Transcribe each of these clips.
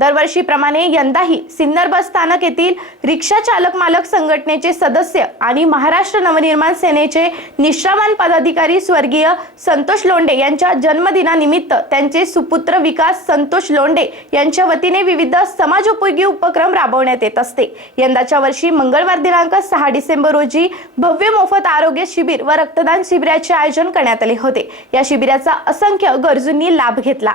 दरवर्षीप्रमाणे यंदाही सिन्नर बस स्थानक येथील रिक्षा चालक मालक संघटनेचे सदस्य आणि महाराष्ट्र नवनिर्माण सेनेचे निष्ठावान पदाधिकारी स्वर्गीय संतोष लोंढे यांच्या जन्मदिनानिमित्त त्यांचे सुपुत्र विकास संतोष लोंढे यांच्या वतीने विविध समाजोपयोगी उपक्रम राबवण्यात येत असते. यंदाच्या वर्षी मंगळवार दिनांक सहा डिसेंबर रोजी भव्य मोफत आरोग्य शिबिर व रक्तदान शिबिराचे आयोजन करण्यात आले होते. या शिबिराचा असंख्य गरजूंनी लाभ घेतला.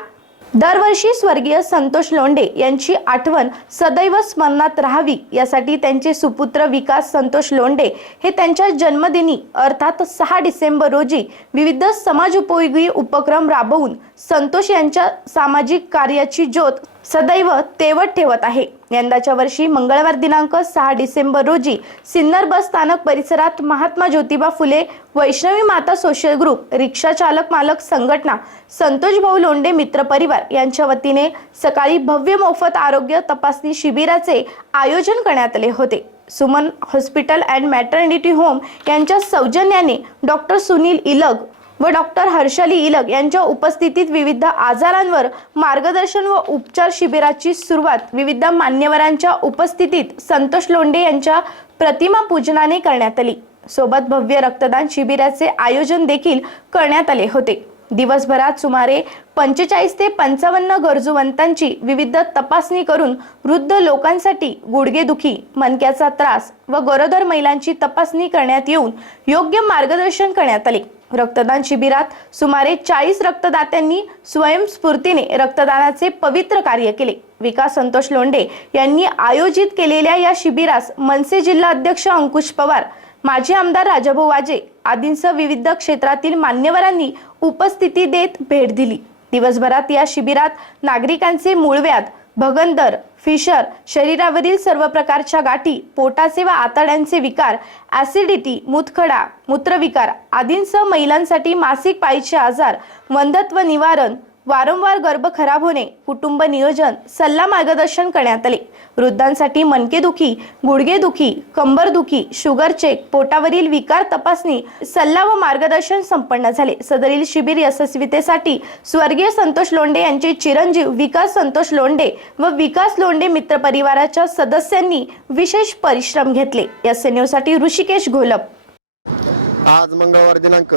दरवर्षी स्वर्गीय संतोष लोंढे यांची आठवण सदैव स्मरणात राहावी यासाठी त्यांचे सुपुत्र विकास संतोष लोंढे हे त्यांच्या जन्मदिनी अर्थात सहा डिसेंबर रोजी विविध समाजोपयोगी उपक्रम राबवून संतोष यांच्या सामाजिक कार्याची ज्योत सदैव तेवत ठेवत आहे. यंदाच्या वर्षी मंगळवार दिनांक सहा डिसेंबर रोजी सिन्नर बस स्थानक परिसरात महात्मा ज्योतिबा फुले वैष्णवी माता सोशल ग्रुप रिक्षा चालक मालक संघटना संतोष भाऊ लोंडे मित्र परिवार यांच्या वतीने सकाळी भव्य मोफत आरोग्य तपासणी शिबिराचे आयोजन करण्यात आले होते. Suman hospital and maternity home यांच्या सौजन्याने डॉक्टर सुनील इलग व डॉक्टर हर्षली इलग यांच्या उपस्थितीत विविध आजारांवर मार्गदर्शन व उपचार शिबिराची सुरुवात विविध मान्यवरांच्या उपस्थितीत संतोष लोंढे यांच्या प्रतिमा पूजनाने करण्यात आली. सोबत भव्य रक्तदान शिबिराचे आयोजन देखील करण्यात आले होते. दिवसभरात सुमारे पंचेचाळीस ते पंचावन्न गरजूवंतांची विविध तपासणी करून वृद्ध लोकांसाठी गुडघेदुखी मनक्याचा त्रास व गरोदर महिलांची तपासणी करण्यात येऊन योग्य मार्गदर्शन करण्यात आले. रक्तदान शिबिरात सुमारे चाळीस रक्तदात्यांनी स्वयंस्फूर्तीने रक्तदानाचे पवित्र कार्य केले. विकास संतोष लोंढे यांनी आयोजित केलेल्या या शिबिरास मनसे जिल्हा अध्यक्ष अंकुश पवार माजी आमदार राजाभाऊ वाजे आदींसह विविध क्षेत्रातील मान्यवरांनी उपस्थिती देत भेट दिली. दिवसभरात या शिबिरात नागरिकांचे मूळव्याध भगंदर फिशर शरीरावरील सर्व प्रकारच्या गाठी पोटाचे व आतड्यांचे विकार ॲसिडिटी मूतखडा मूत्रविकार आदींसह महिलांसाठी मासिक पाळीचे आजार वंधत्व निवारण वारंवार गर्भ खराब होणे कुटुंब नियोजन सल्ला मार्गदर्शन करण्यात आले. वृद्धांसाठी मणकेदुखी गुडघेदुखी कंबरदुखी शुगर चेक पोटावरील विकार तपासणी सल्ला व मार्गदर्शन संपन्न झाले. सदरील शिबिर यशस्वीतेसाठी स्वर्गीय संतोष लोंढे यांचे चिरंजीव विकास संतोष लोंढे व विकास लोंढे मित्र परिवाराच्या सदस्यांनी विशेष परिश्रम घेतले. एस एनसाठी ऋषिकेश घोलप आज मंगळवार दिनांक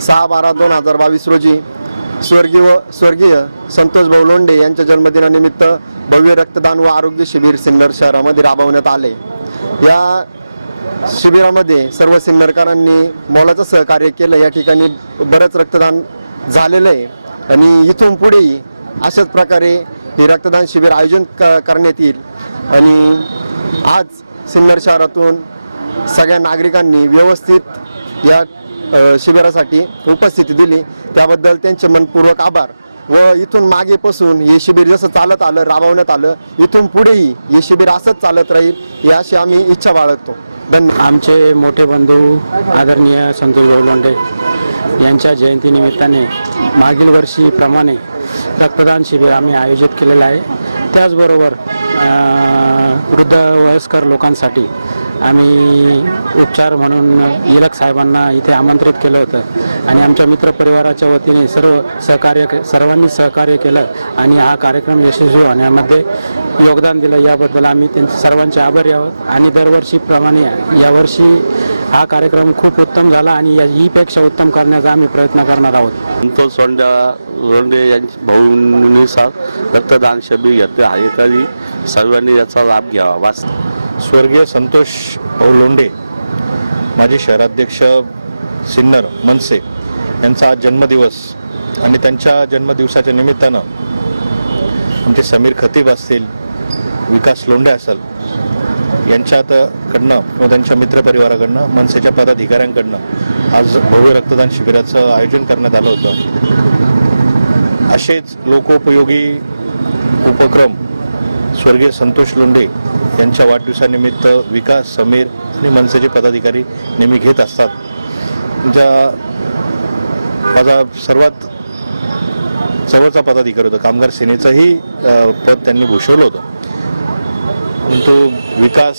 सहा बारा दोन हजार बावीस रोजी स्वर्गीय स्वर्गीय संतोष भाऊ लोंढे यांच्या जन्मदिनानिमित्त भव्य रक्तदान व आरोग्य शिबिर सिन्नर शहरामध्ये राबवण्यात आले. या शिबिरामध्ये सर्व सिन्नरकरांनी मोलाचं सहकार्य केलं. या ठिकाणी बरंच रक्तदान झालेलं आहे. आणि इथून पुढेही अशाच प्रकारे हे रक्तदान शिबिर आयोजन क करण्यात येईल. आणि आज सिन्नर शहरातून सगळ्या नागरिकांनी व्यवस्थित या शिबिरासाठी उपस्थिती दिली. त्याबद्दल त्यांचे मनपूर्वक आभार व इथून मागेपासून हे शिबिर जसं चालत आलं राबवण्यात आलं इथून पुढेही हे शिबिर असंच चालत राहील याशी आम्ही इच्छा बाळगतो. धन्यवाद. आमचे मोठे बंधू आदरणीय संतोष भाऊ लोंढे यांच्या जयंतीनिमित्ताने मागील वर्षीप्रमाणे रक्तदान शिबिर आम्ही आयोजित केलेलं आहे. त्याचबरोबर वृद्ध वयस्कर लोकांसाठी आम्ही उपचार म्हणून इलक साहेबांना इथे आमंत्रित केलं होतं. आणि आमच्या मित्रपरिवाराच्या वतीने सर्व सहकार्य सर्वांनी सहकार्य केलं आणि हा कार्यक्रम यशस्वी होण्यामध्ये योगदान दिलं. याबद्दल आम्ही त्यांचे सर्वांचे आभारी आहोत. आणि दरवर्षीप्रमाणे यावर्षी हा कार्यक्रम खूप उत्तम झाला आणि या हीपेक्षा उत्तम करण्याचा आम्ही प्रयत्न करणार आहोत. संतोष सोंड्या रोंडे यांच्या भाऊनुसार रक्तदान शिबिर घेतले. आहे तरी सर्वांनी याचा लाभ घ्यावा. वास स्वर्गीय संतोष भाऊ लोंढे माजी शहराध्यक्ष सिन्नर मनसे यांचा आज जन्मदिवस आणि त्यांच्या जन्मदिवसाच्या निमित्तानं आमचे समीर खतीब असतील विकास लोंढे असेल यांच्यात कडनं किंवा त्यांच्या मित्रपरिवाराकडनं मनसेच्या पदाधिकाऱ्यांकडनं आज भव्य रक्तदान शिबिराचं आयोजन करण्यात आलं होतं. असेच लोकोपयोगी उपक्रम स्वर्गीय संतोष लोंढे यांच्या वाढदिवसानिमित्त विकास समीर आणि मनसेचे पदाधिकारी नेहमी घेत असतात. ज्या माझा सर्वात जवळचा पदाधिकारी होता कामगार सेनेचंही पद त्यांनी भूषवलं होतं. परंतु विकास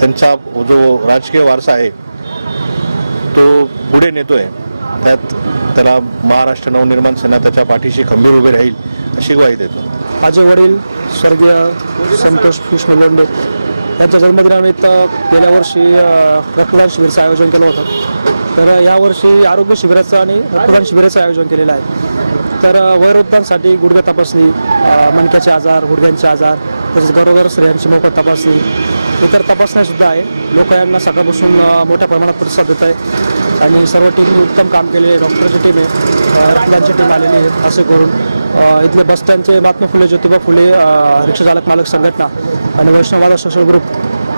त्यांचा जो राजकीय वारसा आहे तो पुढे नेतो आहे त्यात त्याला महाराष्ट्र नवनिर्माण सेना त्याच्या पाठीशी खंबीर उभे राहील अशी ग्वाही देतो. माझे वडील स्वर्गीय संतोष कृष्णगोंडे. यांच्या जन्मदिनानिमित्त गेल्या वर्षी रक्तदान शिबिराचं आयोजन केलं होतं. तर यावर्षी आरोग्य शिबिराचं आणि रक्तदान शिबिराचं आयोजन केलेलं आहे. तर वयोवृद्धांसाठी गुडघे तपासणी मणक्याचे आजार गुडघ्यांचे आजार तसेच गरोदर स्त्रियांची मोफत तपासणी इतर तपासण्यासुद्धा आहे. लोक यांना सकाळपासून मोठ्या प्रमाणात प्रतिसाद देत आहे. आणि सर्व टीमनी उत्तम काम केले आहे डॉक्टरची टीम आहे. रक्तदानची टीम आलेली आहे असे करून. इथले बसस्टँडचे महात्मा फुले ज्योतिबा फुले रिक्षा चालक मालक संघटना आणि वैष्णववादा सोशल ग्रुप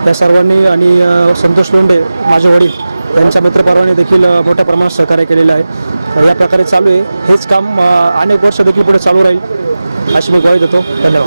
या सर्वांनी आणि संतोष लोंडे माझे वडील यांच्या मित्रपर्वाने देखील मोठ्या प्रमाणात सहकार्य केलेलं आहे. या प्रकारे चालू आहे. हेच काम अनेक वर्ष देखील पुढे चालू राहील अशी मी ग्वाही देतो. धन्यवाद.